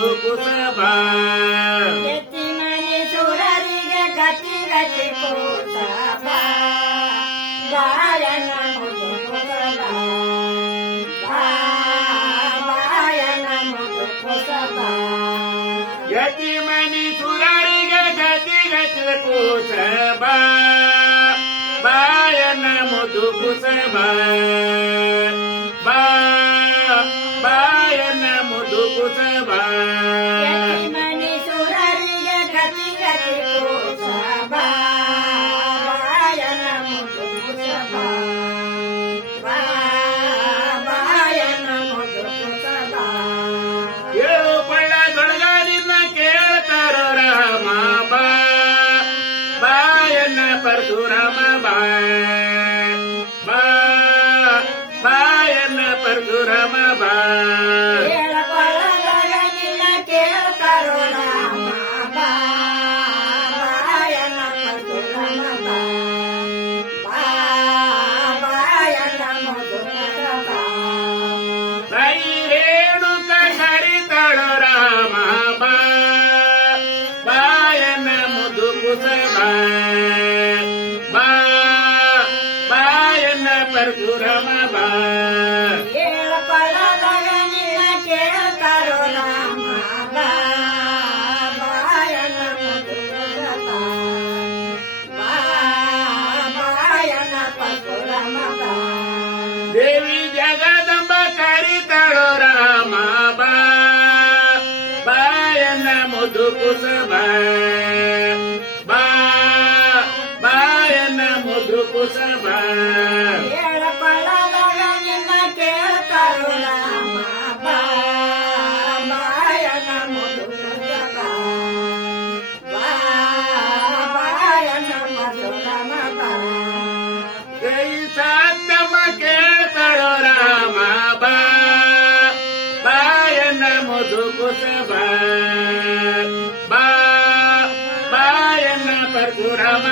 ಮುದು ಕುಸಬ ಎತ್ತಿಮನಿ ಸುರರಿಗೆ ಗತಿ ಗತಿ ಕುಸಬ ಬಾಯನ ಮುದು ಕುಸಬ ಬಾಯನ ಮುದು ಕುಸಬ ಯತಿಮನಿ ಸುರರಿಗೆ ಗತಿ ಗತಿ ಕುಸಬ ಬಾಯನ ಮುದು ಕುಸಬ ಬಾಯನ ಮುದು ಕುಸಬ ಯತಿಮನಿ ಸುರರಿಗೆ ಗತಿ ಗತಿ ಕುಸಬ ಬಾಯನ ಮುದು ಕುಸಬ ಬಾಯನ ಮುದು ಕುಸಬ ಏಳು ಪಳ್ಳದೊಳಗದಿಂದ ಕೇಳ್ತಾರೋ ರಾಮ ಬಾಯನ ಪರಶುರಾಮ ಬಾಯನ ಪರಶುರಾಮ ಕೇಳಕೊಳ್ಳದೊಳಗಿನ ಕೇಳ್ತಾರೋ ರಾಮ ಬಾಯನ ಪರಶುರಾಮ ಬಾಯನ ಮುದು ಕುಸಬ ತಾಯಿ ರೇಣುಕ ಸರಿತಾಳೋ ರಾಮ ಬಾಯನ ಮುದು ಕುಸಬ ಬಾಯನ ಪರಶುರಾಮ ಕೇಳಕೊಳ್ಳದೊಳಗಿನ ಕೇಳ್ತಾರೋ ರಾಮ ಬಾಯನ ಮುದು ಕುಸಬ ಬಾಯನ ಪರಶುರಾಮ ದೇವಿ ಜಗದಂಬ ಕರಿತಾಳೋ ರಾಮ ಬಾಯನ ಮುದು ಕುಸಬ ಬಾಯನ ಮುದು ಕುಸಬ ಕೇಳಕೊಳ್ಳದೊಳಗಿನ ಕೇಳ್ತಾರೋ ರಾಮ ಬಾಯನ ಮುದು ಕುಸಬ ಬಾಯನ ಪರಶುರಾಮ ಜೈ ಸಾತ್ತಮ್ಮ ಕೇಳ್ತಾಳೋ ರಾಮ ಬಾಯನ ಮುದು ಕುಸಬ ಬಾಯನ ಪರಶುರಾಮ